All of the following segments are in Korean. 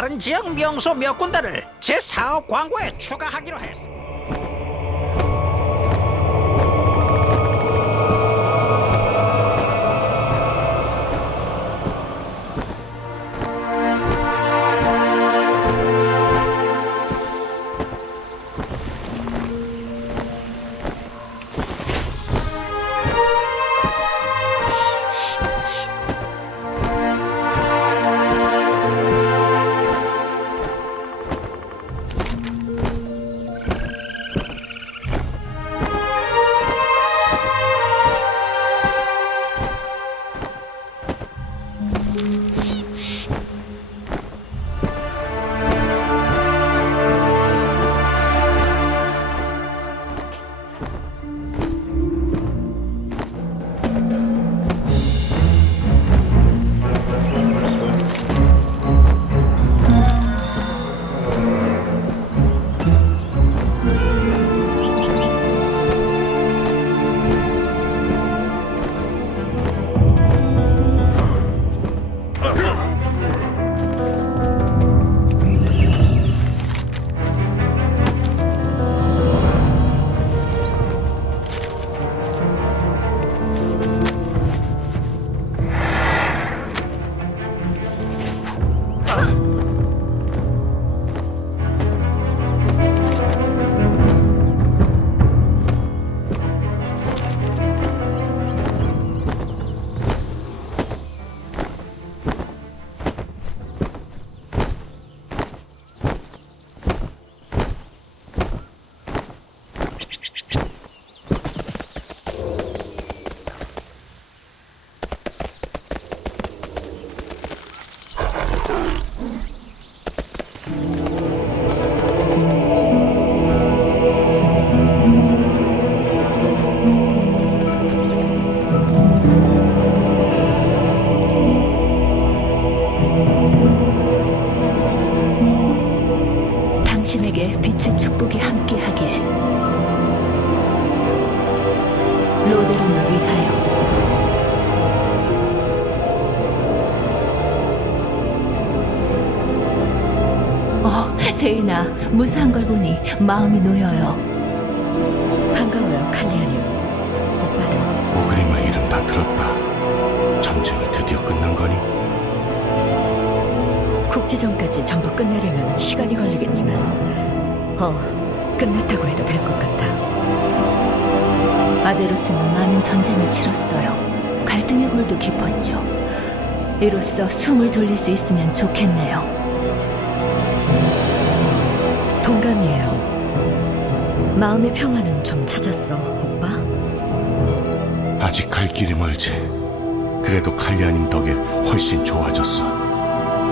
다른 지역 명소 몇 군데를 제 사업 광고에 추가하기로 했어. 당신에게 빛의 축복이 함께하길. 로데론을 위하여. 어, 제이나 무사한 걸 보니 마음이 놓여요. 반가워요, 칼리아님. 국지전까지 전부 끝내려면 시간이 걸리겠지만, 어, 끝났다고 해도 될 것 같아. 아제로스는 많은 전쟁을 치렀어요. 갈등의 골도 깊었죠. 이로써 숨을 돌릴 수 있으면 좋겠네요. 동감이에요. 마음의 평화는 좀 찾았어, 오빠? 아직 갈 길이 멀지. 그래도 칼리아님 덕에 훨씬 좋아졌어.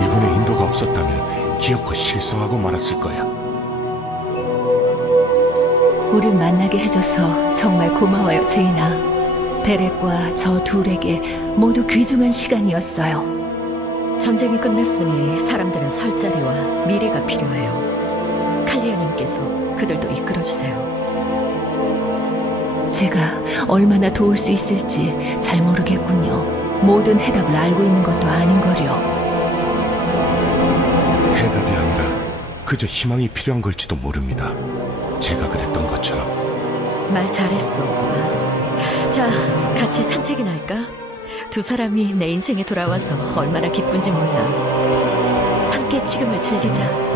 이번에 인도가 없었다면 기어코 실성하고 말았을 거야. 우릴 만나게 해줘서 정말 고마워요, 제이나. 데렉과 저 둘에게 모두 귀중한 시간이었어요. 전쟁이 끝났으니 사람들은 설 자리와 미래가 필요해요. 칼리아님께서 그들도 이끌어주세요. 제가 얼마나 도울 수 있을지 잘 모르겠군요. 모든 해답을 알고 있는 것도 아닌 거려. 그저 희망이 필요한 걸지도 모릅니다. 제가 그랬던 것처럼. 말 잘했어, 오빠. 자, 같이 산책이나 할까? 두 사람이 내 인생에 돌아와서 얼마나 기쁜지 몰라. 함께 지금을 즐기자.